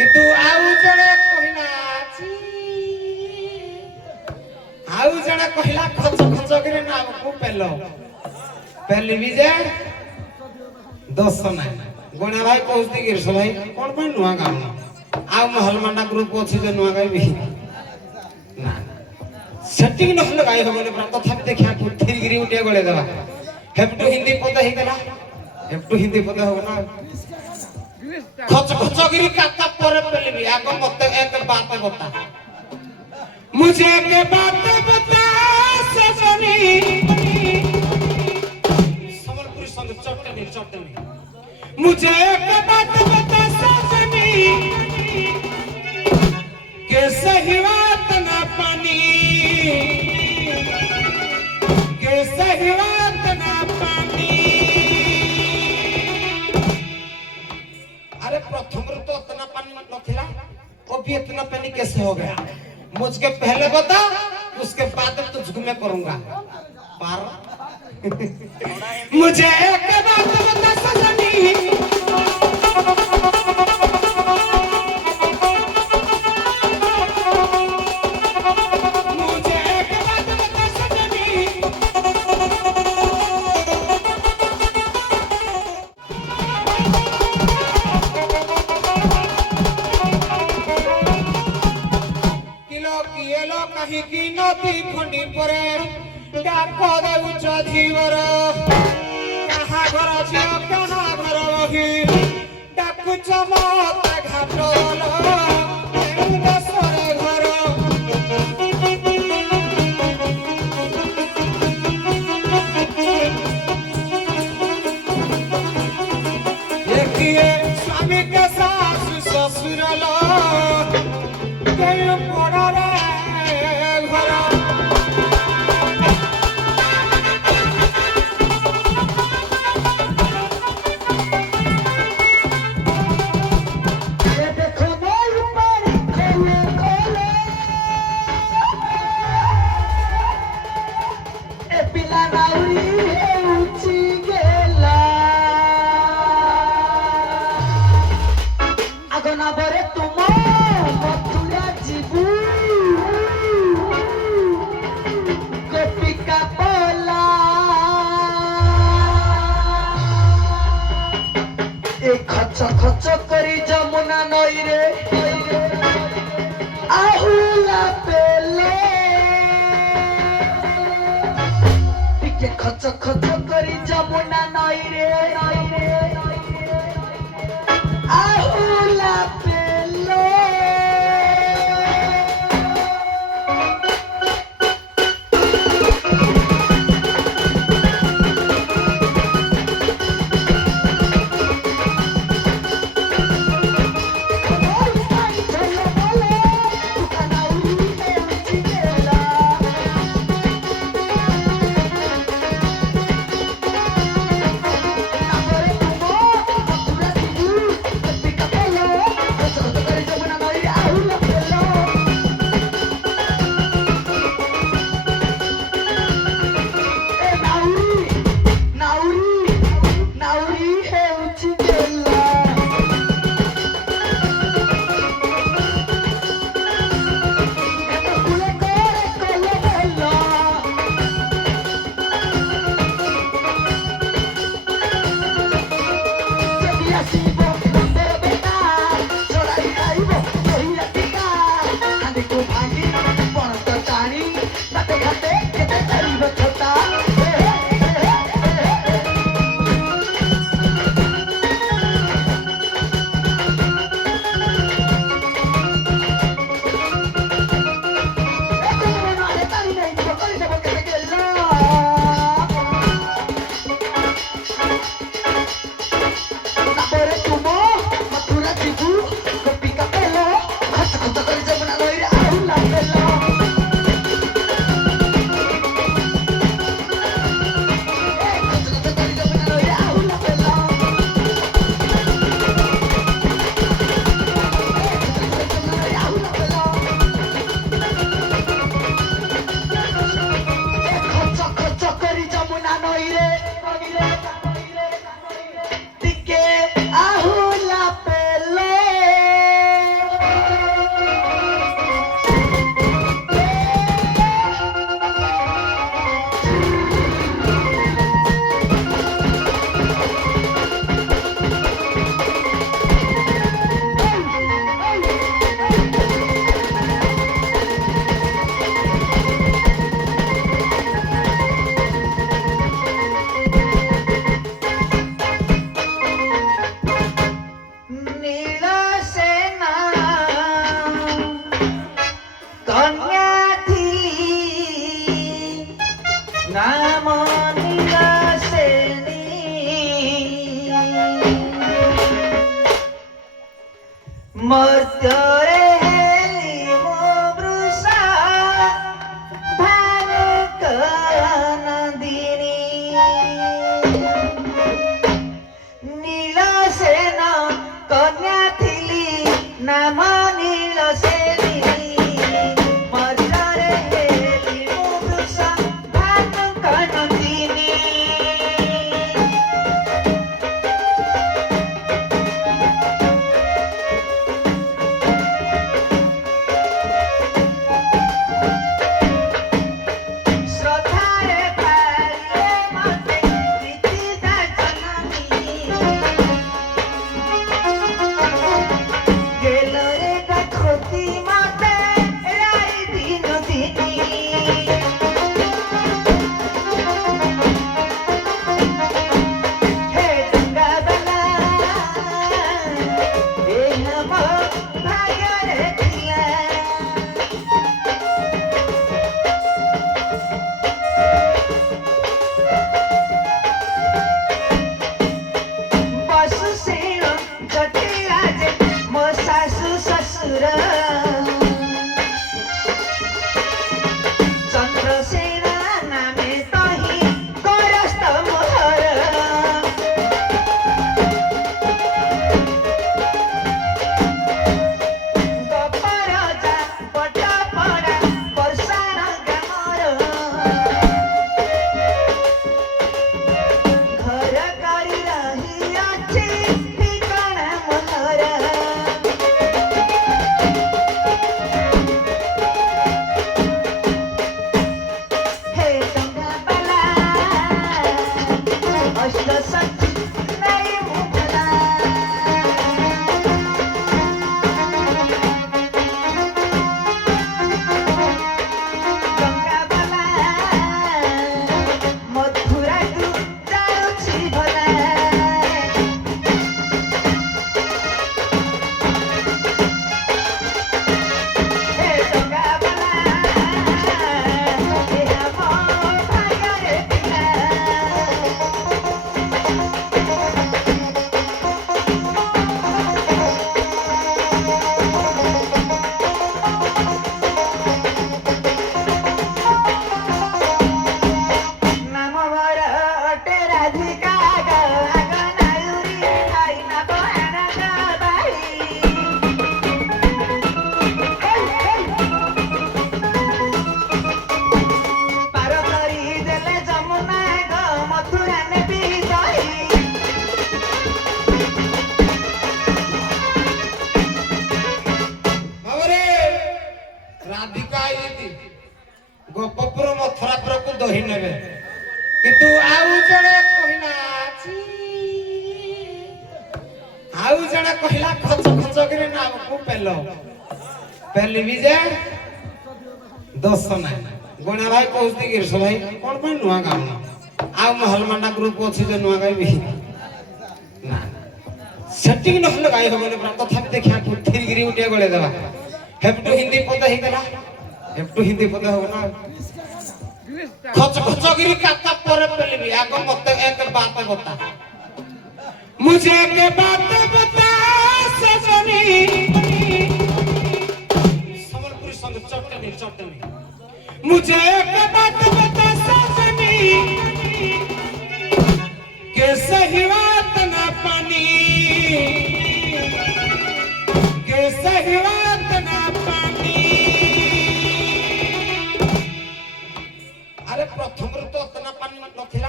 କିନ୍ତୁ ଆଉ ଜଣେ କହିଲା ଖଚ ଖଚ କରି ନାମକୁ ପେଲ ପେଲିବି ଯେ ଦୋଷ ନାହିଁ ଗଣା ଭାଇ କହୁଛି ଗିରିଶ ଭାଇ କଣ ପାଇଁ ନୂଆ ଗାଉନ ଆଉ ମହଲମାଣ୍ଡା ଗ୍ରୁପ ଅଛି ଯେ ନୂଆ ଗାଇବି ନା ସେଟିଂ ନହେଲେ ଗାଇ ହବନି ତଥାପି ଦେଖିବା ଥିରିଗିରି ଗୋଟିଏ ଗଳେଇ ଦେବା ହେପଟୁ ହିନ୍ଦୀ ପଦ ହେଇଗଲା ହେପଟୁ ହିନ୍ଦୀ ପଦ ହବ ନା खच खचगिरी काका पर पेलबी आगो मत एक बात बता मुझे एक बात बता सजनी समलपुरी संग चटनी चटनी मुझे एक बात बता सजनी कैसे हिवा तना पानी कैसे हिवा तना पानी अरे प्रथम तो इतना पानी न थिला अभी इतना पानी कैसे हो गया मुझके पहले बता उसके बाद तुझको मैं करूंगा पार मुझे एक बात बता सजनी मुझे एक बात बता सजनी कहीं की नदी खंडी परे डाक देउछ धीवर कहाँ घर झियो कहाँ घर रही डाकुछ मत घाटल देशरे घर देखिए स्वामी के सासु ससुर लो पड़ा खच करी जमुना नई रे आहुला पेले टिके खच खच करी जमुना नई रे आहुला पेले मर्त्ୟରେ हेली मुबृषा भानुक नन्दिनी नीलसेन कन्या थिली नाम नीलसेनी मर्त्ୟରେ हेली मुबृषा भानुक नन्दिनी श्रद्धारे पारिले मते प्रीतिदा जननी गेलरे गखोती मते राई दिनदिनी हे गंगाबला हे नम भाग्ୟରେ ଥିଲା बसुसेन जटिराजे म सासु ससुर चन्द्रसेन नामे तही करस्त मोहर गपराजा पटपडा पर्साण ग्रामर घर करी रही अछि ठिकाना मोहर हे गंगाबला अष्ट सखी नहीं मुखला गंगाबला मथुरा तू जाଉଛି भला हे गंगाबला हे ଆମ ଭାଗ୍ୟରେ ଥିଲା नाम भर अटे राधिका आग नायुरी आईना बहाना गबाई पार करी देले जमुना ग मथुरा नेबी जाई ବାବରେ ରାଧିକା ଆଇତି ଗୋପପୁର ମଥୁରାପୁରକୁ ଦହି ନେବେ କିନ୍ତୁ ଆଉ ଜଣେ କହିଲା ଛି ଆଉ ଜଣେ କହିଲା ଖଚ ଖଚ କରି ନାମକୁ ପେଲିବି ଯେ ଦୋଷ ନାହିଁ ଗଣା ଭାଇ କହୁଛି ଗିରିଶ ଭାଇ କଣ ପାଇଁ ନୂଆ ଗାଉନ ଆଉ ମହଲମାଣ୍ଡା ଗ୍ରୁପ ଅଛି ଯେ ନୂଆ ଗାଇବି ନା ସେଟିଂ ନହେଲେ ଗାଇ ହବନି ପୁରା ତଥାପି ଦେଖିବା ଥିରିକିରି ଗୋଟିଏ ଗଳେଇ ଦେବା ହେପଟୁ ହିନ୍ଦୀ ପଦ ହେଇଗଲା ହେପଟୁ ହିନ୍ଦୀ ପଦ ହବ ନା ଖଚ ଖଚ गिरी काका पर पेलिबी आगो मते एक बात बता मुझे एक बात बता सजनी समरपुरी संग चटनी मुझे एक बात बता सजनी के सही बात ना पानी के सही बात ना पानी अरे प्रथम तो इतना पानी न थिला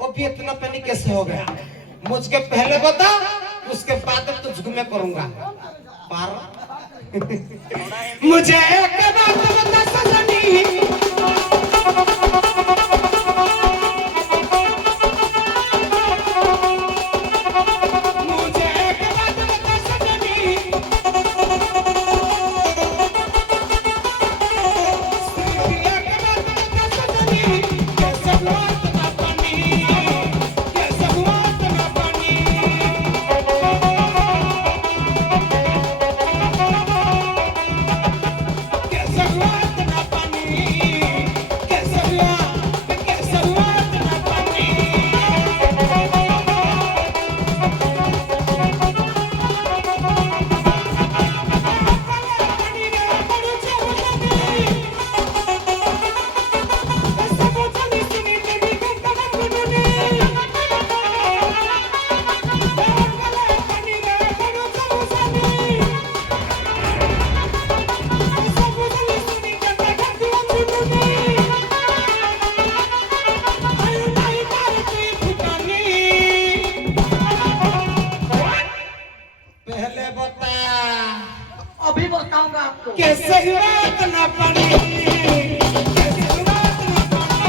वो भी इतना पानी कैसे हो गया मुझके पहले बता उसके बाद तुझको मैं करूंगा पार मुझे एक बात बता सजनी मुझे एक बात बता सजनी एक बात बता सजनी कैसे हुआ इतना पानी कैसे हुआ इतना पानी कैसे हुआ इतना बताऊंगा आपको। कैसे रात न पानी कैसे रात न पानी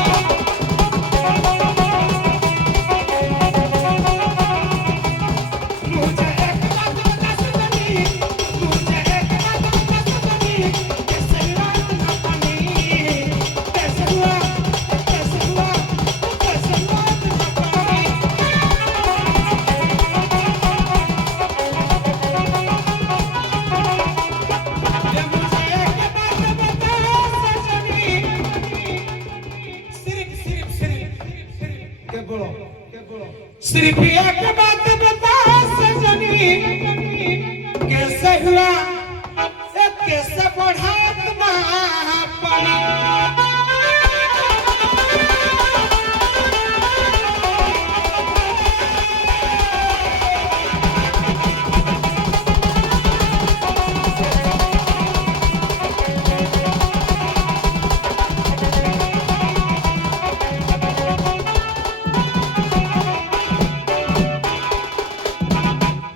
मुझे एक बात बता सजनी मुझे एक बात बता सजनी कैसे रात न पानी कैसे हुआ कैसे हुआ कैसे रात न पानी ये मुझे एक बात बता सजनी सिर्फ के बोलो सिर्फ एक बात बता सजनी कैसे हुआ ये कैसे बढ़ा तुम्हारा पानी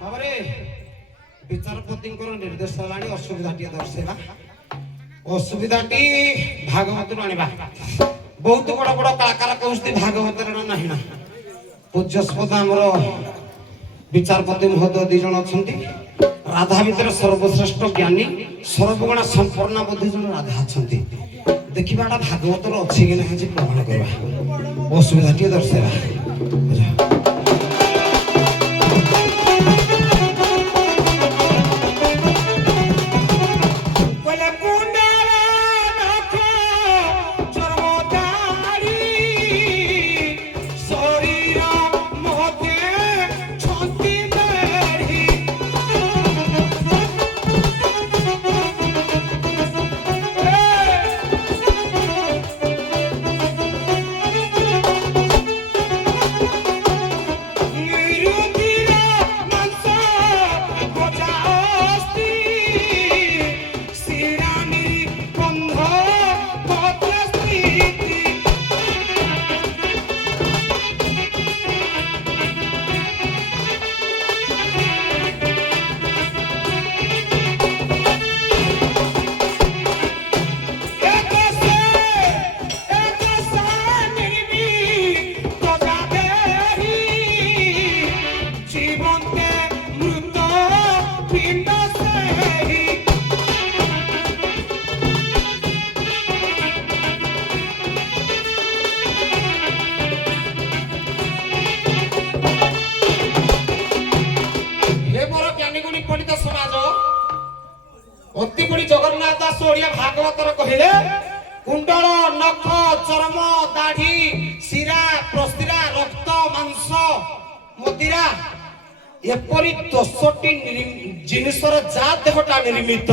বাবারে বিচারপতিଙ୍କର ନିର୍ଦ୍ଦେଶ ହେଲାଣି ଅସୁବିଧାଟିଏ ଦର୍ଶେଇବା ଅସୁବିଧାଟି ଭାଗବତରୁ ଆଣିବା ବହୁତ ବଡ଼ ବଡ଼ କଳାକାର କହୁଛନ୍ତି ଭାଗବତରେ ନାହିଁ ନା ପୂଜ୍ୟସ୍ପଦ ଆମର ବିଚାରପତି ମହୋଦୟ ଦି ଜଣ ଅଛନ୍ତି ରାଧା ଭିତରେ ସର୍ବଶ୍ରେଷ୍ଠ ଜ୍ଞାନୀ ସର୍ବଗୁଣା ସମ୍ପନ୍ନ ବୋଧି ଜଣେ ରାଧା ଅଛନ୍ତି ଦେଖିବାଟା ଭାଗବତର ଅଛି କି ନାହିଁ ପ୍ରମାଣ କରିବା ଅସୁବିଧାଟିଏ ଦର୍ଶେଇବା ଅତି ବଡ଼ି ଜଗନ୍ନାଥ ଦାସ ଓଡ଼ିଆ ଭାଗବତର କହିଲେ କୁଣ୍ଡଳ ନଖ ଚର୍ମ ଦାଢ଼ି ଶିରା ପ୍ରଶିରା ରକ୍ତ ମାଂସ ମଦିରା ଏପରି 10ଟି ଜିନିଷର ଯା ଦେହଟା ନିର୍ମିତ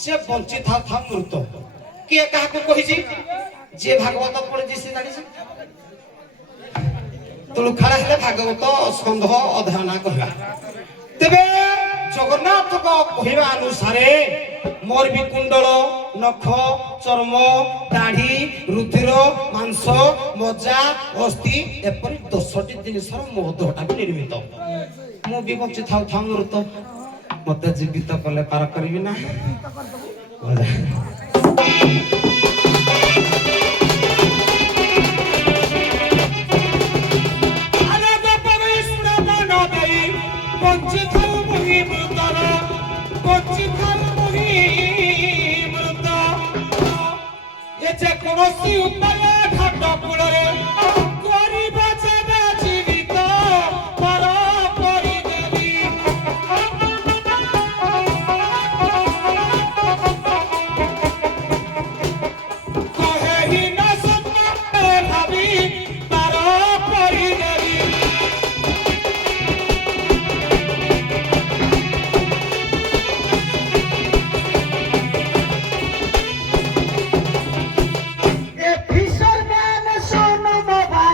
ସେ ବଞ୍ଚି ଥାଉ ଥାଉ ମୃତ କିଏ କାହାକୁ କହିଛି ଯିଏ ଭାଗବତ ପଢ଼ିଛି ସେ ଜାଣିଛି ତୁଳୁଖାଳା ହେଲେ ଭାଗବତ ସ୍କନ୍ଧ ଅଧ୍ୟୟନ କହିବା ତେବେ ଜଗନ୍ନାଥଙ୍କ କହିବା ଅନୁସାରେ ମୋର ବି କୁଣ୍ଡଳ ନଖ ଚର୍ମ ଦାଢ଼ି ରୁଧିର ମାଂସ ମଜ୍ଜା ଅସ୍ଥି ଏପରି 10ଟି ଜିନିଷର ମୋ ଦେହଟା ବି ନିର୍ମିତ ମୁଁ ବି ବଞ୍ଚି ଥାଉ ଥାଉ ମୃତ ମତେ ଜୀବିତ କଲେ ପାର କରିବି ନା କୌଣସି ଉପାୟ ଘାଟ କୂଳରେ କରିବା ଯେବେ ଜୀବିତ ପର କରିଦେବି କହେହି ନା ସତ୍ୟ ଭାବି ପାର କରିଦେବି ए फिशरमैन सुन मोबाइल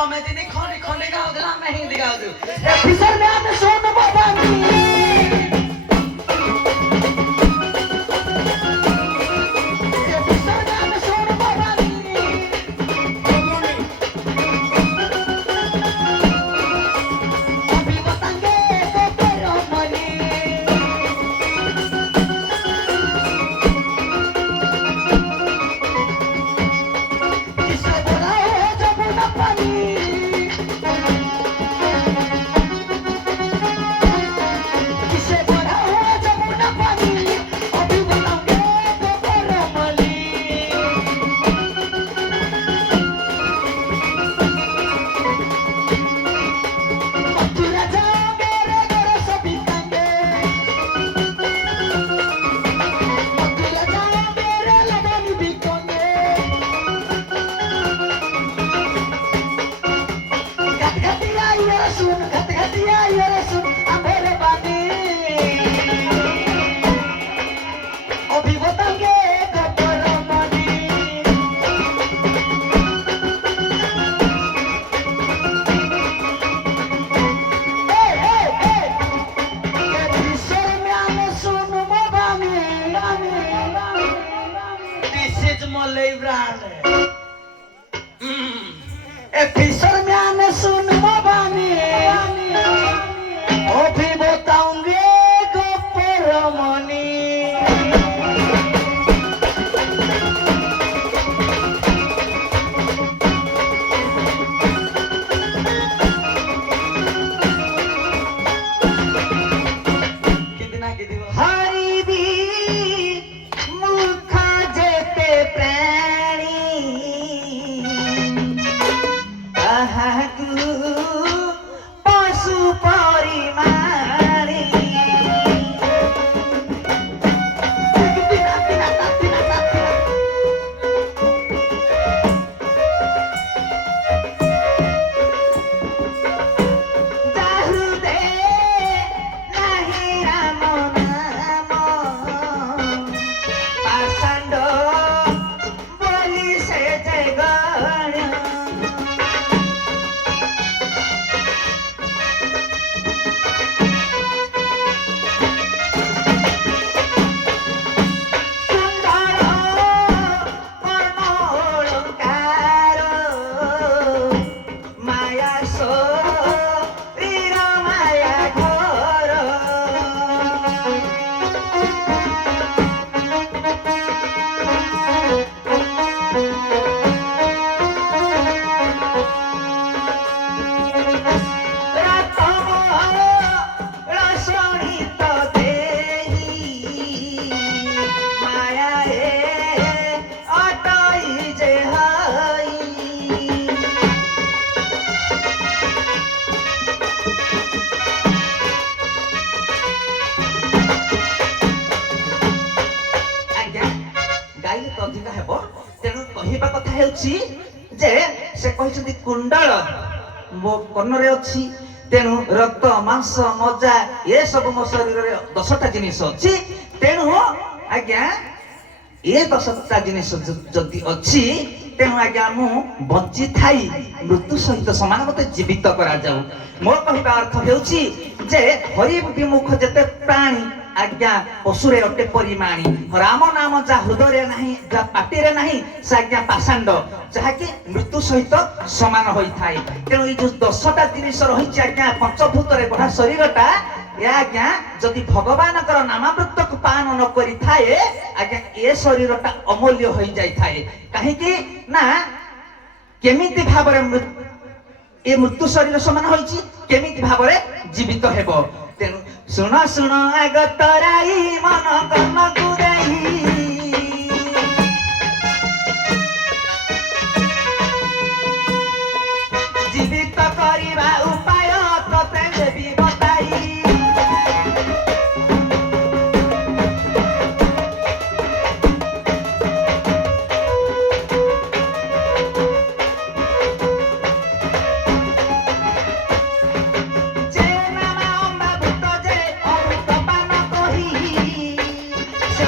ତମେ ଦିନି ଖଣ୍ଡି ଖଣ୍ଡି ଗାଉଥିଲ ଆମେ ହିନ୍ଦୀ ଗାଉଛୁ ଅଫିସର ମ୍ୟାନ ଶୁଣ ବାବାନି ଅଫିସର ମ୍ୟାନ ଶୁଣ ବାବାନି अभी बताएंगे तो तेरा मनी किसे बुलाओ जमुना पानी किसे बुलाओ जमुना पानी अभी बताएंगे तो तेरा मनी मथुरा जाओगे रे गोरे सभी तंगे मथुरा जाओगे रे लबानी बिकोगे घट घटिया ये सुन अंधेरे बानी अभी बताएंगे Gabbar money This is Malay brand कितना किती पशु परिमाणी जाहुदे नाही राम नाम पाषाण्ड बोली से जय गण माया शरीर माया घर रसणित देही माया अटई जे हई ଆଜ୍ଞା ଗାଇଲେ ତ ଅଧିକା ହେବ ତେଣୁ କହିବା କଥା ହେଉଛି ଯେ ସେ କହିଛନ୍ତି କୁଣ୍ଡଳ ମୋ କର୍ଣ୍ଣରେ ଅଛି ତେଣୁ ରକ୍ତ ମାଂସ ମଜା ଏସବୁ ମୋ ଶରୀରରେ 10ଟା ଜିନିଷ ଅଛି ତେଣୁ ଆଜ୍ଞା ଏ 10ଟା ଜିନିଷ ଯଦି ଅଛି ତେଣୁ ଆଜ୍ଞା ମୁଁ ବଞ୍ଚି ଥାଇ ମୃତ୍ୟୁ ସହିତ ସମାନ ମତେ ଜୀବିତ କରାଯାଉ ମୋ କହିବା ଅର୍ଥ ହେଉଛି ଯେ ହରି ବିମୁଖ ଯେତେ ପ୍ରାଣୀ ଆଜ୍ଞା ପଶୁରେ ଅଟେ ପରିମାଣୀ ରାମ ନାମ ଯାହା ହୃଦୟରେ ନାହିଁ ଯାହା ପାଟିରେ ନାହିଁ ସେ ଆଜ୍ଞା ପାଷାଣ୍ଡ ଯାହାକି ମୃତ୍ୟୁ ସହିତ ସମାନ ହୋଇଥାଏ ତେଣୁ ଏଇ ଯୋଉ 10ଟା ଜିନିଷ ରହିଛି ଆଜ୍ଞା ପଞ୍ଚଭୂତରେ ଗଢା ଶରୀରଟା ଏ ଆଜ୍ଞା ଯଦି ଭଗବାନଙ୍କର ନାମାମୃତକୁ ପାନ ନ କରିଥାଏ ଆଜ୍ଞା ଏ ଶରୀରଟା ଅମୂଲ୍ୟ ହୋଇଯାଇଥାଏ କାହିଁକି ନା କେମିତି ଭାବରେ ଏ ମୃତ୍ୟୁ ଶରୀର ସମାନ ହୋଇଛି କେମିତି ଭାବରେ ଜୀବିତ ହେବ ତେଣୁ ଶୁଣ ଶୁଣ ଆଗ ତରାଇ ମନ କର୍ମକୁ ଦେଇ ଜୀବିତ କରିବା ଉପାୟ ତତେ ଦେବି ବତାଇ ସେ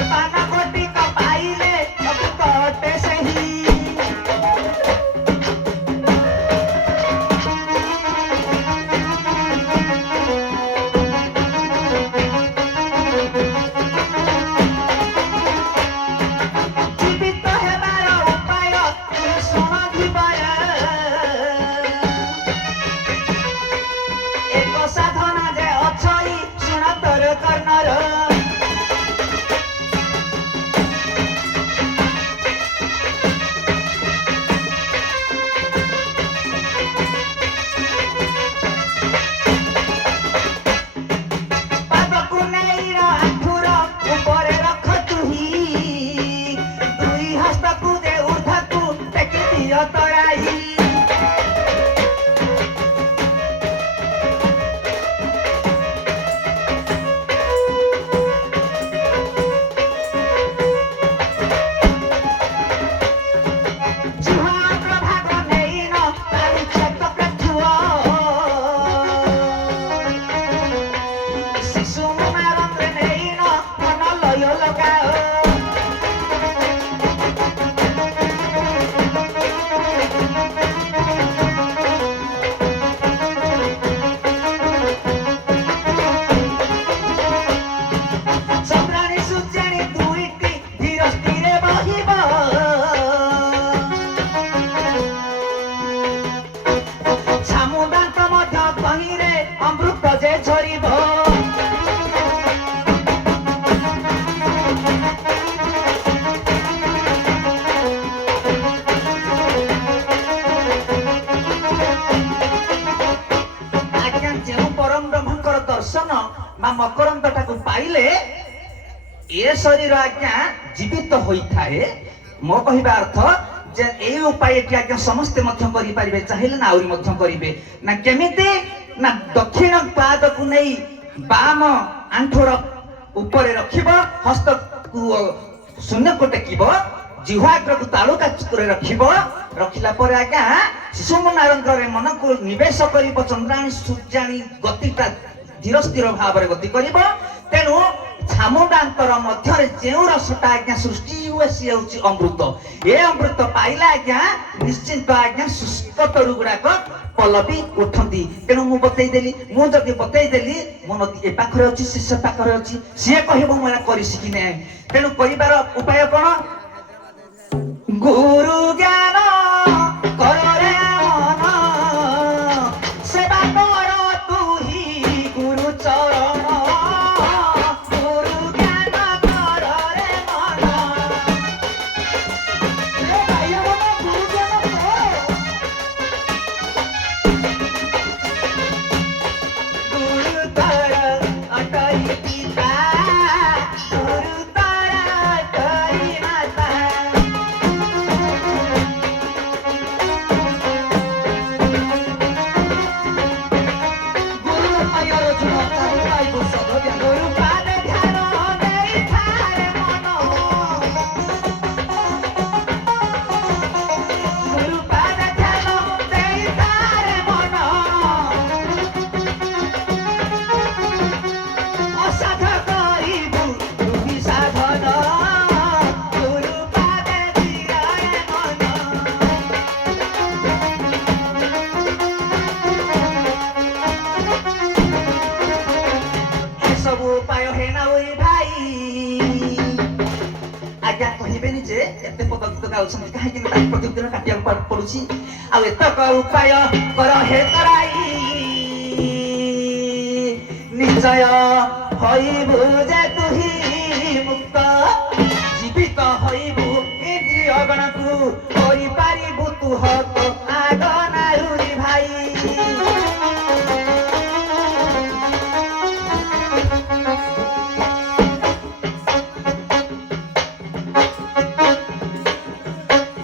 ପାଦକୁ ନେଇ ଆଣ୍ଠୁର ଉପରେ ରଖ ତୁହି ଦୁଇ ହସ୍ତକୁ ଦେ ଉର୍ଦ୍ଧକୁ ଟେକି ଦିଅ ତରାଇ ଜୁହାର ଭାଗ ନେଇନ ତାରି ଛୋଟ ପ୍ରେକ୍ଷୁଅ ଶିଶୁ ମାରନ୍ତେ ନେଇନ ମନ ଲୟ ଲଗାଅ ଚନ୍ଦ୍ରାଣୀ ସୂର୍ଯ୍ୟାଣୀ ଦୁଇଟି ଧୀର ସ୍ଥିରେ ବହିବ ଛାମୁଦାନ୍ତ ମଧ୍ୟ ତହିଁରେ ଅମୃତ ଯେ ଝରିବ ଆଜ୍ଞା ଯେଉଁ ପରମ ବ୍ରହ୍ମଙ୍କର ଦର୍ଶନ ବା ମକରନ୍ଦଟାକୁ ପାଇଲେ ଏ ଶରୀର ଆଜ୍ଞା ଜୀବିତ ହୋଇଥାଏ ମୋ କହିବା ଅର୍ଥ ଯେ ଏଇ ଉପାୟଟି ଆଜ୍ଞା ସମସ୍ତେ ମଧ୍ୟ କରିପାରିବେ ଚାହିଁଲେ ନା ଆହୁରି ମଧ୍ୟ କରିବେ ନା କେମିତି ନା ଦକ୍ଷିଣ ପାଦକୁ ନେଇ ବାମ ଆଣ୍ଠୁର ଉପରେ ରଖିବ ହସ୍ତକୁ ଶୂନ୍ୟକୁ ଟେକିବ ଜିହ୍ୱାଗ୍ରକୁ ତାଳୁକା ଚକ୍ରରେ ରଖିବ ରଖିଲା ପରେ ଆଜ୍ଞା ଶିଶୁ ନାରଙ୍ଗରେ ମନକୁ ନିବେଶ କରିବ ଚନ୍ଦ୍ରାଣୀ ସୂର୍ଯ୍ୟାଣୀ ଗତିଟା ଧୀର ସ୍ଥିର ଭାବରେ ଗତି କରିବ ତେଣୁ ଛାମୁଦାନ୍ତର ମଧ୍ୟରେ ଯେଉଁ ରସଟା ଆଜ୍ଞା ସୃଷ୍ଟି ହୁଏ ସିଏ ହେଉଛି ଅମୃତ ଏ ଅମୃତ ପାଇଲେ ଆଜ୍ଞା ନିଶ୍ଚିନ୍ତ ଆଜ୍ଞା ଶୁଷ୍କ ତରୁ ଗୁଡାକ ପଲବି ଉଠନ୍ତି ତେଣୁ ମୁଁ ବତେଇଦେଲି ମୁଁ ଯଦି ବତେଇଦେଲି ମୋ ନଦୀ ଏ ପାଖରେ ଅଛି ସେ ପାଖରେ ଅଛି ସିଏ କହିବ ମୁଁ ଏରା କରି ଶିଖି ନାହିଁ ତେଣୁ କରିବାର ଉପାୟ କଣ ଗୁରୁ ଜ୍ଞାନ କରରେ ମନ ସେବା କର ତୁହି ଗୁରୁ ଚରଣ ଗୁରୁ ଜ୍ଞାନ କରରେ ମନ ଏ ଭାଇ ଆମର ଗୁରୁ ଜ୍ଞାନ କର ଗୁରୁ ତର ଅଟଇ ପିତା ଗୁରୁ ତର ଅଟଇ ମାତା ଗୁରୁ ପାଦ ଧ୍ୟାନ ଦେଇଥାଏ ମନ ଗୁରୁ ପାଦ ଧ୍ୟାନ ଦେଇଥାଏ ମନ ଅସାଧ କରିବୁ ତୁହି ସାଧନ ଗୁରୁ ପାଦ ଦିଆଏ ମନ ଏସବୁ ଉପାୟ ହେନା ଓଇ ଭାଇ ଆଜ୍ଞା କହିବେନି ଯେ ଏତେ ପଦକ୍ଷେପ ଗାଉଛନ୍ତି କାହିଁକି ନା ତାକୁ ପ୍ରତ୍ୟେକ ଦିନ କାଟିବାକୁ ପଡୁଛି ଆଉ ଏତକ ଉପାୟ କର ହେ କରାଇ ନିଶ୍ଚୟ ହଇବୁ ଯେ ତୁହି ମୁକ୍ତ ଜୀବିତ ହଇବୁ ଇନ୍ଦ୍ରିୟ ଗଣକୁ କରିପାରିବୁ ତୁ ହକ ଆଗ ନାରୁରି ଭାଇ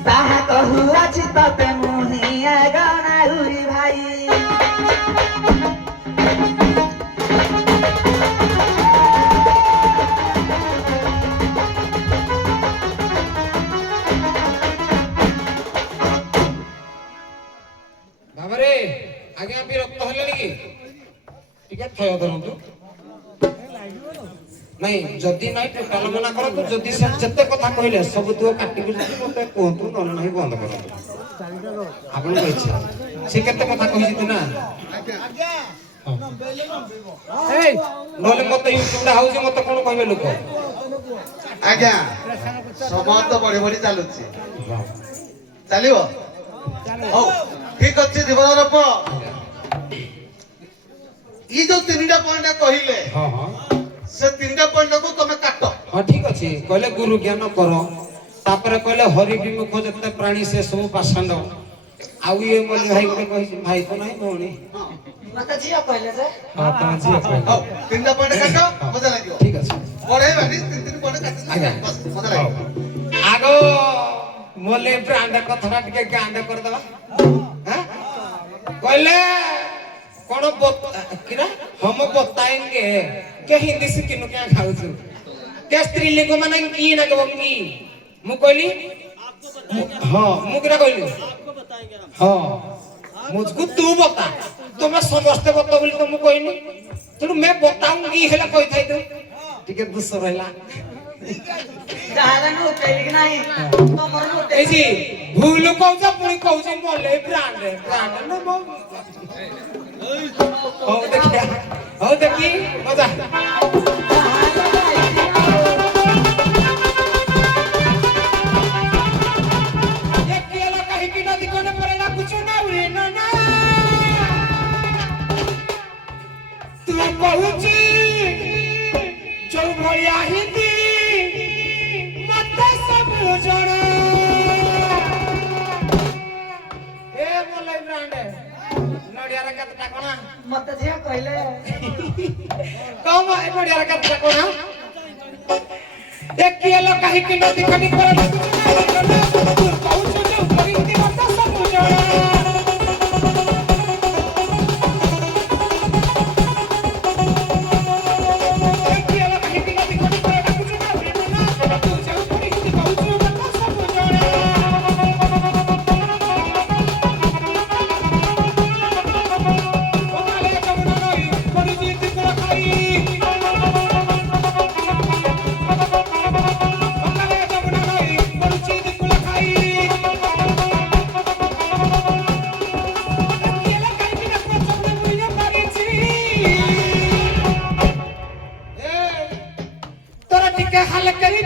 ତାହା କହୁଅଛି ତତେ ମୁହିଁ ଗଣାରୁରି ଭାଇ ବାବାରେ ଆଜ୍ଞା ବିରକ୍ତ ହେଲେଣି କି ଟିକେ ଥୟ ଧରନ୍ତୁ ନାଇଁ ଯଦି ନାଇଁ ଟୋଟାଲ ମନା କରନ୍ତୁ ଯଦି ସେ ଯେତେ କଥା କହିଲେ ସବୁ ତୁ କାଟିକି ଯଦି ମତେ କୁହନ୍ତୁ ନହେଲେ ନାହିଁ ବନ୍ଦ କରନ୍ତୁ ଆପଣଙ୍କ ଇଚ୍ଛା ସେ କେତେ କଥା କହିଛନ୍ତି ନା ନହେଲେ ମତେ ୟୁଟ୍ୟୁବଟା ହଉଛି ମତେ କଣ କହିବେ ଲୋକ ଆଜ୍ଞା ସମୟ ତ ବଢି ବଢି ଚାଲୁଛି ଚାଲିବ ହଉ ଠିକ ଅଛି ଜୀବନର ଇଏ ଯୋଉ ତିନିଟା ପଏଣ୍ଟ କହିଲେ ହଁ ହଁ ସେ ତିନିଟା ପଏଣ୍ଟକୁ ତମେ କାଟ। ହଁ ଠିକ ଅଛି କହିଲେ ଗୁରୁ ଜ୍ଞାନ କର ତାପରେ କହିଲେ ହରି ବିମୁଖ ଯେତେ ପ୍ରାଣୀ ସେ ସବୁ ପାଷାଣ୍ଡ ଆଉ ଇଏ ବୋଲି ଭାଇ ଗୋଟେ କହିଛି ଭାଇ ତ ନାହିଁ ଭଉଣୀ ମତେ ଝିଅ କହିଲେ ଯେ ହଁ ତମେ ଝିଅ କହିଲ ହଉ ତିନିଟା ପଏଣ୍ଟ କାଟ ମଜା ଲାଗିବ। ଠିକ ଅଛି ପଢେଇବାନି ତିନି ପଏଣ୍ଟ କାଟି ଆଜ୍ଞା ମଜା ଲାଗିବ। ଆଗ ମୋଲେ ବ୍ରାଣ୍ଡ କଥାଟା ଟିକେ ଗାଣ୍ଡ କରିଦବା ହାଁ କହିଲେ कौन किरा हम बताएंगे के हिंदी से किनु क्या खाउछु के स्त्रीलिंग माने की ना गवंगी मु कहली हां मु किरा कहली आपको बताएंगे हम हां मुझको तू बता तुम्हें समस्त बता बोली तो मु कहनी तेनु मैं बताऊंगी हेला कहि थाई तू ठीक है दूसरा रहला जाहला नु पेलिक नाही तो मोर नु ए जी भूल कहू पुणी कहू मोले ब्रांड न हो देखिया हो देखी मजा ये केला कहीं की नदी कोने पड़ेगा कुछ ना उरे ना तू पहुंची जो भैया हिंदी मत सब जड़ा ए मोले ब्रांड नडिया रा कतटा कोना मते झियो कहले कम ए नडिया रा कतटा कोना एक केला कहीं की नदी कनी पर तू पहुंच जो करी हिंदी मत सब जड़ा हाल करी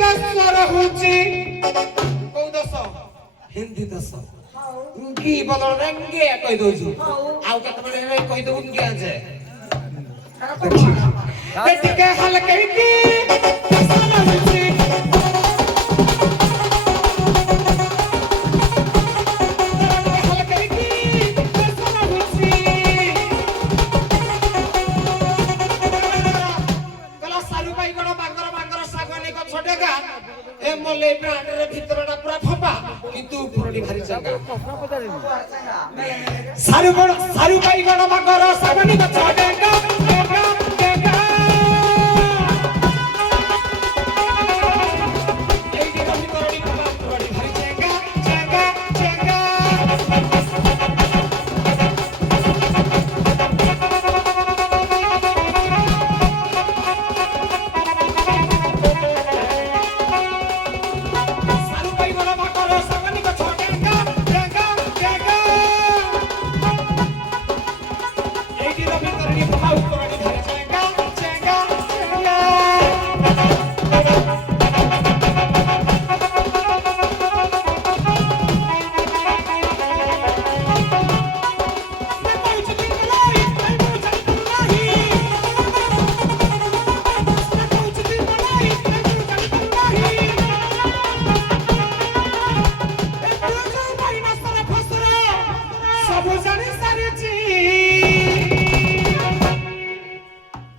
दसर होची को दस हिंदी दस की बदल रंगे कहि दोछु आउ कत बडे कहि दउ के आछे देखि टिके हाल करी दसर होची हाल करी दसर होची सारू भाई कोन बांगर बांगर सागवानी को छोटेगा ए मोले ब्रांड रे भीतरटा पूरा फपा किंतु उपरडी भारी चंगा सारू भाई कोन बांगर सागवानी को छोटेगा देगा ए जे भीतरडी पूरा उपरडी भारी चंगा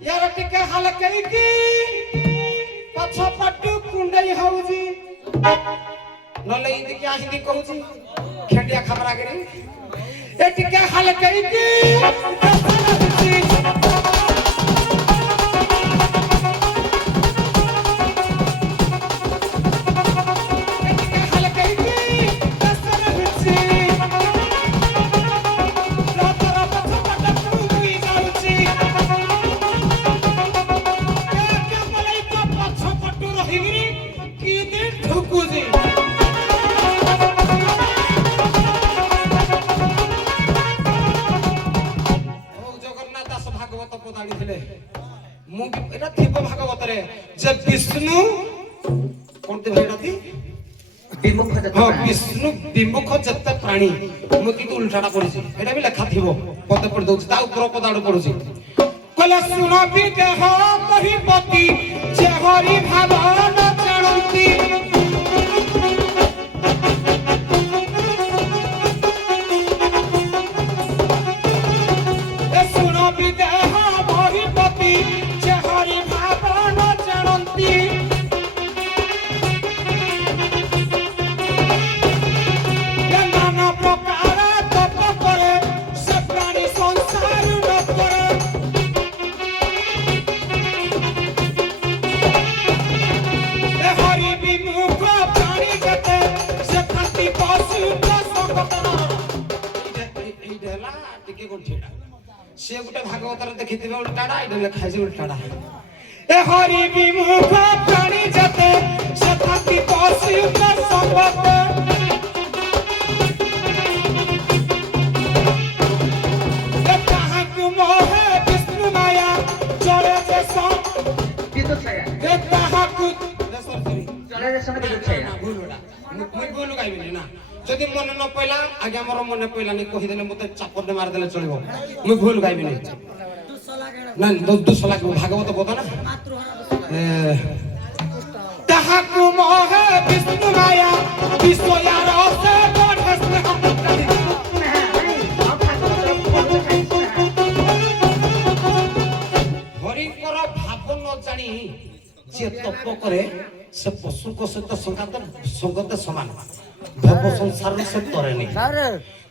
यार टिके हाल कई की पछ पट्टू कुंडई होउजी नले हिंदी क्या हिंदी कहूजी खेंडिया खबरा करी ए टिके हाल कई की विष्णु कौन थे भेड़ाती विमुख जते हां विष्णु विमुख जते प्राणी मु कि उल्टाटा पड़ी छी एटा भी लेखा थिबो पद पड़ दउ ता ऊपर पदाड़ पड़ुची কলে শুনবি দেহ মহিপতি যে হরি ভাবন জানন্তি শুনবি দেহ মহিপতি যে হরি ভাবন জানন্তি নানা প্রকার তপ করে সে প্রাণী সংসার ন করে হরি বিমুখ প্রাণী যেতে সে খাতি পশু এইটা ହେଲା ଟିକେ ଗୋଟିଏଟା ସେ ଗୋଟେ ଭାଗବତରେ ଦେଖିଥିବେ ଉଲ୍ଟାଟା ଏଇଟା ଲେଖାହେଇଛି ଉଲ୍ଟାଟା ଏ ହରି ବିମୁଖ ପ୍ରାଣୀ ଯେତେ ସେ ଖାତି ପଶୁ ସମ୍ପଦ বিদ্যুৎ ছায়া চলে যাচ্ছে না বিদ্যুৎ ছায়া যদি মনে ন পইলা আগে আমার মনে পইলানি কহিদেলে মতে চাপড়ে মারিদেলে চলিব মুই ভুল গাইবিনি না 200 লাগবে ভাগবত কথা না তাহাকু মোহে বিষ্ণু মায়া বিশ্বয়ার অসে বড়ে স্নেহ হরিঙ্কর ভাব ন জানি যে তপ করে সে পশুଙ୍କ ସହିତ ସଙ୍ଗତ ସମାନ ଭବ ସଂସାର ସେ ତରେନି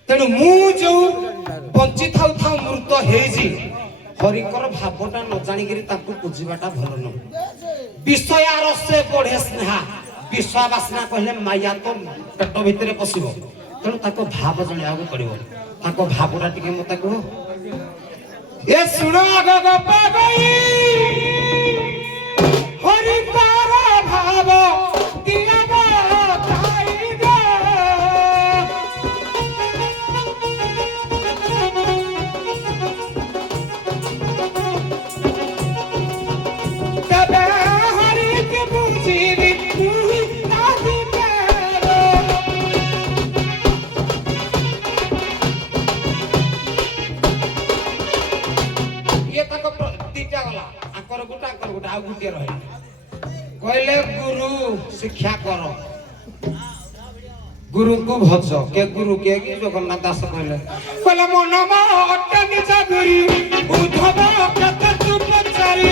ତେଣୁ ମୁଁ ଯୋଉ ବଞ୍ଚି ଥାଉ ଥାଉ ମୃତ ହେଇଛି ହରିଙ୍କର ଭାବଟା ନ ଜାଣିକିରି ତାକୁ ବୁଝିବାଟା ଭଲ ନୁହଁ ବିଷୟାର ସେ ବଢେ ସ୍ନେହା ବିଷୟ ବାସନା କହିଲେ ମାୟା ତ ପେଟ ଭିତରେ ପଶିବ ତେଣୁ ତାକୁ ଭାବ ଜାଣିବାକୁ ପଡିବ ତାଙ୍କ ଭାବଟା ଟିକେ ମତେ କୁହ ଏ ଶୁଣ ଆଗ ଗପ ଗଇ হরি তার ভাব দিয়াব তাইবে তবে হরিকে বুঝিবি তুই আসিবে ইয়ে তাকে দিটা গলা আকর গোটা ଆଉ ଗୋଟିଏ ରହିଲା କହିଲେ ଗୁରୁ ଶିକ୍ଷା କର ଗୁରୁଙ୍କୁ ଭଜ କେ ଗୁରୁ କେ କି ଜଗନ୍ନାଥ ଦାସ କହିଲେ ମନ ଅଟେ ନିଜ ଗୁରୁ ଉଦ୍ଧବ କେତେ ତୁ ପଚାରି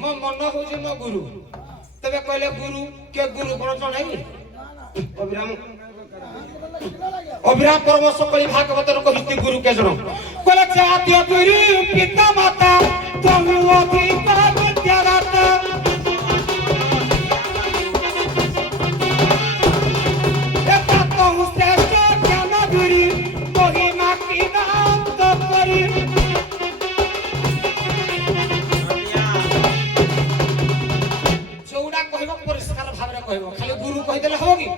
ମୋ ମନ ହଉଛି ମୋ ଗୁରୁ ତେବେ କହିଲେ ଗୁରୁ କେ ଗୁରୁ କଣ ଜଣାଇବି অবিরাম পরমশ করি ভাগবতর কহিতে গুরু কে জন কলে জাতীয় গুরু পিতা মাতা তহু অধিক বিদ্যাদাতা এটা তহু শ্রেষ্ঠ জ্ঞান গুরু মহিমা কি নান্ত করি যৌড়া কহিব পরিষ্কার ভাবে কহিব খালি গুরু কহিদেলে হব কি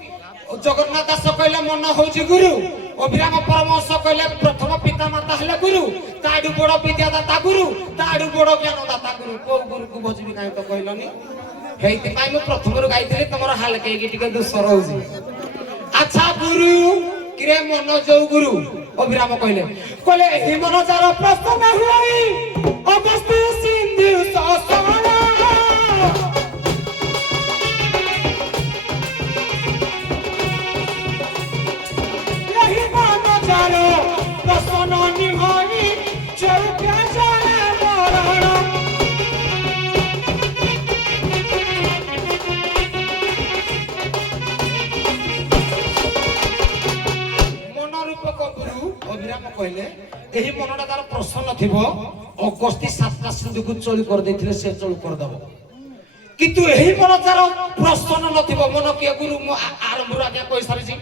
জগন্নাথ দাস কইলে মন হଉଛି গুরু অবিরাম পরমহংস কইলে প্রথম পিতা মাতা হেলে গুরু তাডু বড় বিদ্যাদাতা গুরু তাডু বড় জ্ঞানদাতা গুরু কো গুরুକୁ ভজিবি কাই তো কইলনি হেইতি পাই মু প্রথমରୁ গাইଥିଲି তমর হাল কেকি টিকে দুসর হଉଛି আচ্ছা গুরু কিরে মন যৌ গুরু অবিরাম কইলে কইলে হি মন যার প্রশ্ন না হুই অবস্থি সিন্ধু সসনা କହିଲେ ଏହି ମନଟା ତାର ପ୍ରସନ୍ନ ଥିବ ଅଗସ୍ତି 7ଟା ସିନ୍ଧୁକୁ ଚଳି କରିଦେଇଥିଲେ ସେ ଚଳି କରିଦବ କିନ୍ତୁ ଏହି ମନ ତାର ପ୍ରସନ୍ନ ନଥିବ ମନ କିଏ ଗୁରୁ ମୁଁ ଆରମ୍ଭରୁ ଆଜ୍ଞା କହିସାରିଛି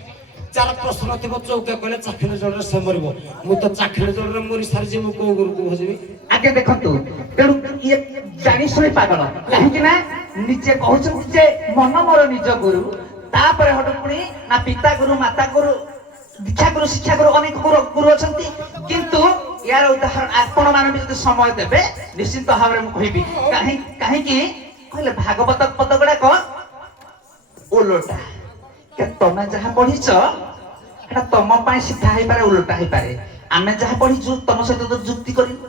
যারা প্রশ্ন থিব চৌকে কইলে চাখিলে জড়রে সে মরিব মু তো চাখিলে জড়রে মরি সারিছি মু কো গুরুକୁ ভজিবি আগে দেখন্তু তেଣୁ ইয়ে জানি শুনি পাগল কাহিଁକି ନା ନିଜେ କହୁଛନ୍ତି ଯେ ମନ ମୋର ନିଜ ଗୁରୁ ତାପରେ ହଠୁ ପୁଣି ନା ପିତା ଗୁରୁ ମାତା ଗୁରୁ ଦୀକ୍ଷା ଗୁରୁ ଶିକ୍ଷା ଗୁରୁ ଅନେକ ଗୁରୁ ଅଛନ୍ତି କିନ୍ତୁ ইয়ার উদাহরণ ଆପଣ ମାନେ ବି ଯଦି ସମୟ ଦେବେ ନିଶ୍ଚିତ ଭାବରେ ମୁଁ କହିବି କାହିଁକି କହିଲେ ଭାଗବତ ପଦ ଗୁଡାକ ଓଲଟା ତମେ ଯାହା ପଢିଛ ସେଟା ତମ ପାଇଁ ସିଧା ହେଇପାରେ ଉଲଟା ହେଇପାରେ ଆମେ ଯାହା ପଢିଛୁ ତମ ସହିତ ତ ଯୁକ୍ତି କରିବୁ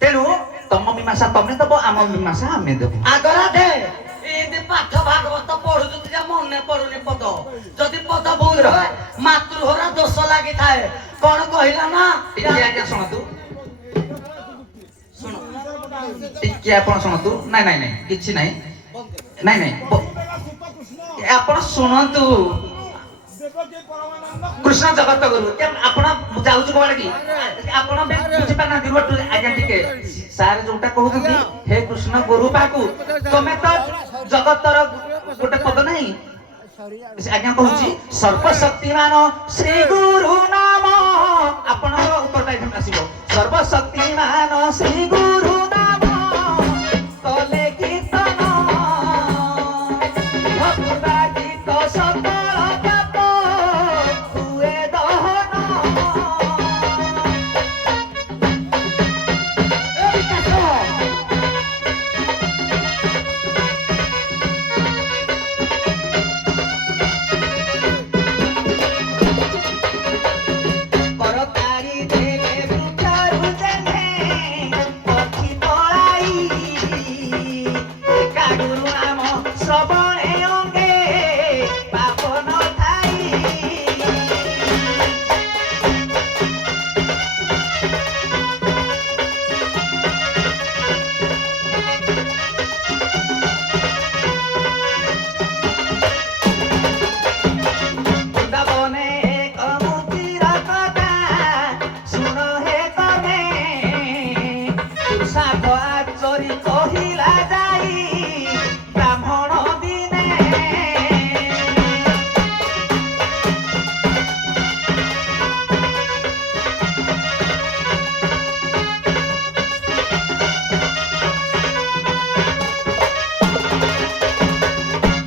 ତେଣୁ ତମ ମୀମାଂସା ତମେ ଦବ ଆମ ମୀମାଂସା ଆମେ ଦେବୁ ଆଗରା ଦେ ଏମିତି ପାଠ ଭାଗବତ ପଢୁଛନ୍ତି ଯେ ମନେ ପଡୁନି ପଦ ଯଦି ପଦ ଭୁଲ ହୁଏ ମାତୃହରା ଦୋଷ ଲାଗିଥାଏ କଣ କହିଲା ନା ଟିକେ ଆଜ୍ଞା ଶୁଣନ୍ତୁ ଟିକେ ଆପଣ ଶୁଣନ୍ତୁ ନାଇଁ ନାଇଁ ନାଇଁ କିଛି ନାଇଁ ନାଇଁ ନାଇଁ ଆପଣ ଶୁଣନ୍ତୁ କୃଷ୍ଣ ଜଗତ ଗୁରୁ ଆପଣ ଯାଉଛି କୁଆଡେ କି ଆପଣ ବୁଝିପାରୁନାହାନ୍ତି ଆଜ୍ଞା ଟିକେ ସାର୍ ଯୋଉଟା କହୁଛନ୍ତି ହେ କୃଷ୍ଣ ଗୁରୁ ପାକୁ ତମେ ତ ଜଗତର ଗୋଟେ ପଦ ନାହିଁ ଆଜ୍ଞା କହୁଛି ସର୍ବଶକ୍ତିମାନ ଶ୍ରୀ ଗୁରୁ ନାମ ଆପଣଙ୍କ ଉତ୍ତରଟା ଏଠି ଆସିବ ସର୍ବଶକ୍ତିମାନ ଶ୍ରୀ ଗୁରୁ ନାମ କଲେ କୀର୍ତ୍ତନ ଭକ୍ତା ଗୀତ ସକଳ ପାପ ହୁଏ ଦହନ କରତାରି ଦେଲେ ବୃକ୍ଷରୁ ଜେନେ ପକ୍ଷୀ ପଳାଇ କାଗୁରୁ ଆମ ଶ୍ରବଣେ ଅଙ୍ଗେ ପାପ ନଥାଇ ବୃନ୍ଦାବনে ଏକ ମୁକ୍ତିର କଥା ଶୁଣ ହେ ତମେ ପୁରୁଷାର୍ଥ ଆଚରି କହିଲା ଯାଇ ବ୍ରାହ୍ମଣ ଦିନେ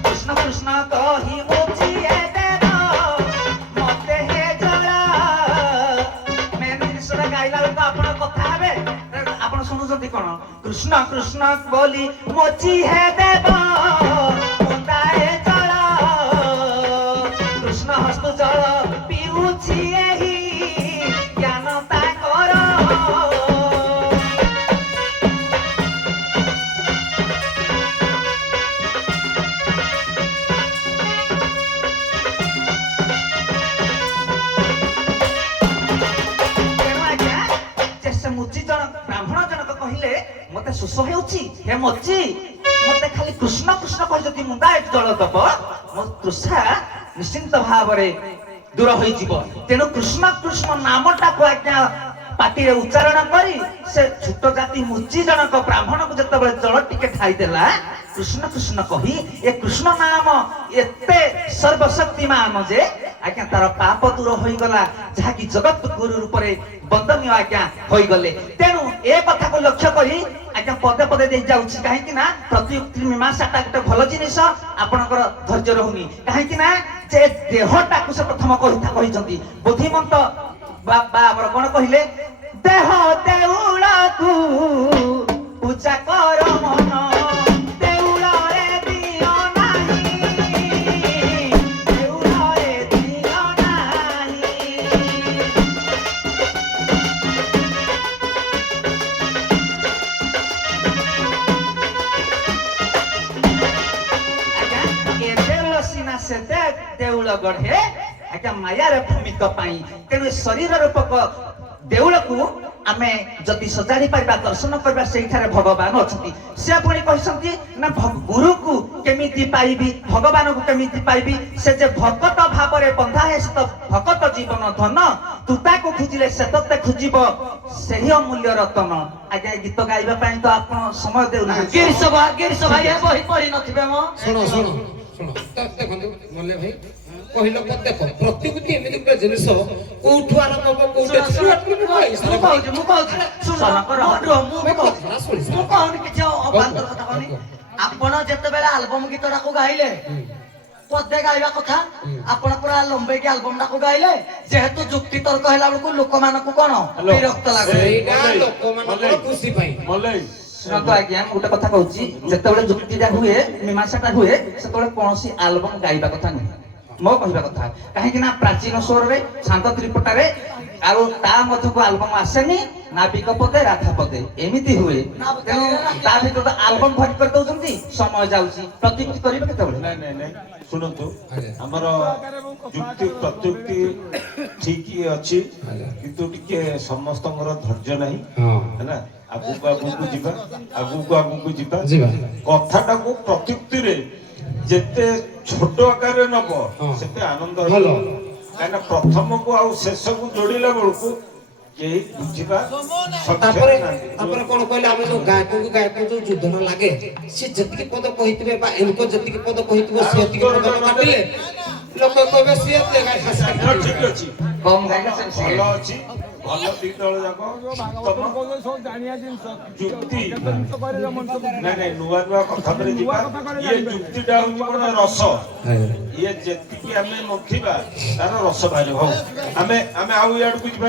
କୃଷ୍ଣ କୃଷ୍ଣ କହି ମୁଚିଏ ଦେବ ମତେ ହେ ଜଳ ମେନ୍ ଜିନିଷଟା ଗାଇଲା ବେଳକୁ ଆପଣ କଥା ହେବେ ଆପଣ ଶୁଣୁଛନ୍ତି କଣ କୃଷ୍ଣ କୃଷ୍ଣ ବୋଲି ମୋଚି ହେ ଦେବ ମୁଣ୍ଡାଏ ଜଳ କୃଷ୍ଣ ହସ୍ତ ଜଳ ପିଉଛି ଏହି ଜ୍ଞାନ ତାଙ୍କର ତେଣୁ ଆଜ୍ଞା ଯେ ସେ ମୁଚି ଜଣକ ବ୍ରାହ୍ମଣ ଜଣକ କହିଲେ ମତେ ଶୋଷ ହେଉଛି ହେ ମୋଚି ମତେ ଖାଲି କୃଷ୍ଣ କୃଷ୍ଣ କହି ଯଦି ମୁଣ୍ଡା ଏଠି ଜଳ ଦବ ମୋ ତୃଷା ନିଶ୍ଚିନ୍ତ ଭାବରେ ଦୂର ହୋଇଯିବ ତେଣୁ କୃଷ୍ଣ କୃଷ୍ଣ ନାମଟାକୁ ଆଜ୍ଞା ପାଟିରେ ଉଚ୍ଚାରଣ କରି ସେ ଛୋଟ ଜାତି ମୁଚି ଜଣକ ବ୍ରାହ୍ମଣକୁ ଯେତେବେଳେ ଜଳ ଟିକେ ଢାଇଦେଲା କୃଷ୍ଣ କୃଷ୍ଣ କହି ଏ କୃଷ୍ଣ ନାମ ଏତେ ସର୍ବଶକ୍ତିମାନ ଯେ ଆଜ୍ଞା ତାର ପାପ ଦୂର ହୋଇଗଲା ଯାହାକି ଜଗତ ଗୁରୁ ରୂପରେ ବନ୍ଦନୀୟ ଆଜ୍ଞା ହୋଇଗଲେ ତେଣୁ ଏ କଥାକୁ ଲକ୍ଷ୍ୟ କରି ଆଜ୍ଞା ପଦେ ପଦେ ଦେଇ ଯାଉଛି କାହିଁକି ନା ପ୍ରତିଯୁକ୍ତି ମୀମାଂସାଟା ଗୋଟେ ଭଲ ଜିନିଷ ଆପଣଙ୍କର ଧୈର୍ଯ୍ୟ ରହୁନି କାହିଁକି ନା ଯେ ଦେହଟାକୁ ସେ ପ୍ରଥମ କହିଛନ୍ତି ବୁଦ୍ଧିମନ୍ତ ବା ଆମର କଣ କହିଲେ ଦେହ ଦେଉଳକୁ ପୂଜା କର ମନ ଦେଉଳରେ ଦିଅ ନାହିଁ ଦେଉଳରେ ଦିଅ ନାହିଁ ଆଜ୍ଞା ଏ ଦେଉଳ ସିନା ସେତେ ଦେଉଳ ଗଢେ ଆଜ୍ଞା ମାୟାର ଭୂମିକ ପାଇଁ ତେଣୁ ଏ ଶରୀର ରୂପକ ଦେଉଳକୁ ଆମେ ଯଦି ସଜାଡ଼ି ପାରିବା ଦର୍ଶନ କରିବା ସେଇଠାରେ ଭଗବାନ ଅଛନ୍ତି ସେ ପୁଣି କହିଛନ୍ତି ନା ଗୁରୁକୁ କେମିତି ପାଇବି ଭଗବାନଙ୍କୁ କେମିତି ପାଇବି ସେ ଯେ ଭକତ ଭାବରେ ବନ୍ଧା ହେ ସେ ତ ଭକତ ଜୀବନ ଧନ ତୁ ତାକୁ ଖୋଜିଲେ ସେ ତତେ ଖୋଜିବ ସେହି ଅମୂଲ୍ୟ ରତନ ଆଜ୍ଞା ଗୀତ ଗାଇବା ପାଇଁ ତ ଆପଣ ସମୟ ଦେଉନାହାନ୍ତି ଗିରିଶ ଭାଇ ଏ ବହି ପଢି ନଥିବେ ମ ଶୁଣ ଶୁଣ ଶୁଣ ଦେଖନ୍ତୁ ମଲ୍ଲେ ଭାଇ କହିଲ ଦେଖ ପ୍ରତିଯୁକ୍ତି ଏମିତି ଗୋଟେ ଜିନିଷ କୋଉଠୁ ଆରମ୍ଭ ହବ କୋଉଠି ମୁଁ କହୁନି କିଛି ଅବାନ୍ତର କଥା କହୁନି ଆପଣ ଯେତେବେଳେ ଆଲବମ ଗୀତଟାକୁ ଗାଇଲେ ପଦେ ଗାଇବା କଥା ଆପଣ ପୁରା ଲମ୍ବେଇକି ଆଲବମ ଟାକୁ ଗାଇଲେ ଯେହେତୁ ଯୁକ୍ତି ତର୍କ ହେଲା ବେଳକୁ ଲୋକମାନଙ୍କୁ କଣ ବିରକ୍ତ ଲାଗୁଛି ସେଇଟା ଲୋକମାନଙ୍କର ଖୁସି ପାଇଁ ଶୁଣନ୍ତୁ ଆଜ୍ଞା ମୁଁ ଗୋଟେ କଥା କହୁଛି ଯେତେବେଳେ ଯୁକ୍ତିଟା ହୁଏ ମୀମାଂସାଟା ହୁଏ ସେତେବେଳେ କୌଣସି ଆଲବମ ଗାଇବା କଥା ନୁହେଁ ମୋ କହିବା କଥା କାହିଁକି ନା ପ୍ରାଚୀନ ସ୍ୱରରେ ଶାନ୍ତ ତ୍ରିପଟାରେ ଆଉ ତା ମଧ୍ୟକୁ ଆଲବମ ଆସେନି ନାବିକ ପଦେ ରାଧା ପଦେ ଏମିତି ହୁଏ ତେଣୁ ତା ଭିତରେ ତ ଆଲବମ ଭରି କରି ଦଉଛନ୍ତି ସମୟ ଯାଉଛି ପ୍ରତିଯୁକ୍ତି କରିବେ କେତେବେଳେ ନାଇଁ ନାଇଁ ନାଇଁ ଶୁଣନ୍ତୁ ଆମର ଯୁକ୍ତି ପ୍ରତ୍ୟୁକ୍ତି ଠିକ ଅଛି କିନ୍ତୁ ଟିକେ ସମସ୍ତଙ୍କର ଧୈର୍ଯ୍ୟ ନାହିଁ ହଁ ହେଲା ଆଗକୁ ଆଗକୁ ଯିବା ଯିବା ଯିବା କଥାଟାକୁ ପ୍ରତ୍ୟୁକ୍ତିରେ ଯେତେ ଛୋଟ ଆକାରରେ ନବ ହଁ। ସେତେ ଆନନ୍ଦ ଭଲ। ହେବ କାହିଁକିନା ପ୍ରଥମକୁ ଆଉ ଶେଷକୁ ଯୋଡ଼ିଲା ବେଳକୁ କେହି ବୁଝିବା ତାପରେ ତାପରେ କଣ କହିଲେ ଆମେ ଯୋଉ ଗାୟକ ଯୋଉ ଯୁଦ୍ଧ ଲାଗେ ସେ ଯେତିକି ପଦ କହିଥିବେ ବା ଏନକ ଯେତିକି ପଦ କହିଥିବେ ସେ ସେତିକି ପଦ ନ କାଟିଲେ ଲୋକ କହିବେ ସିଏ ଠିକ ଅଛି କମ ଗାଇଲେ ସେ ଭଲ ଅଛି ଭଲ ଦି ଦଳ ଯାକ ଯୁକ୍ତି ନାଇଁ ନାଇଁ ନୂଆ ନୂଆ କଥା ପରେ ଯିବା ଇଏ ଯୁକ୍ତିଟା ହଉଛି କଣ ରସ ଇଏ ଯେତିକି ଆମେ ନଥିବା ତାର ରସ ବାହାରିବ ହଉ ଆମେ ଆଉ ଇଆଡକୁ ଯିବା